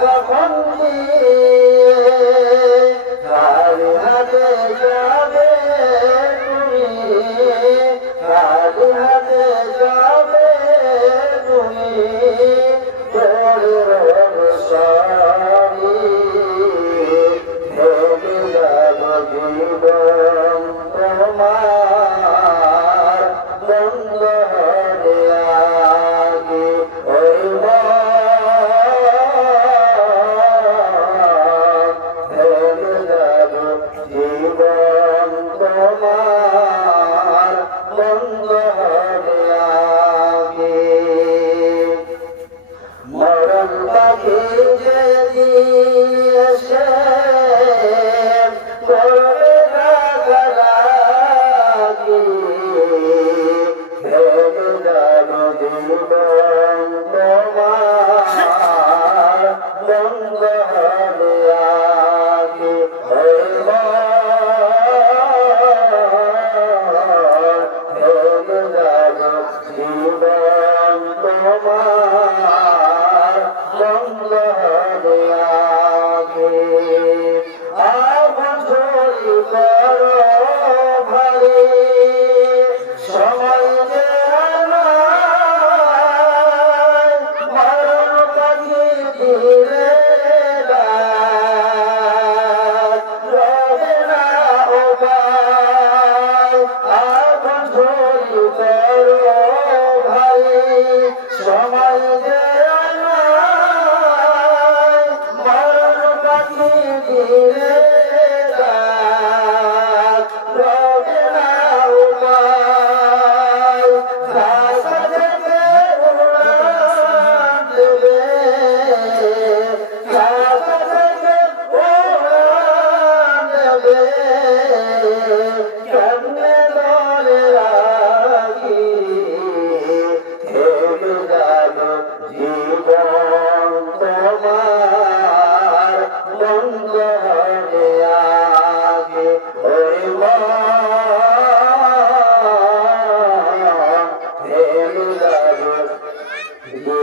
যখন জীবন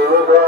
Shiva.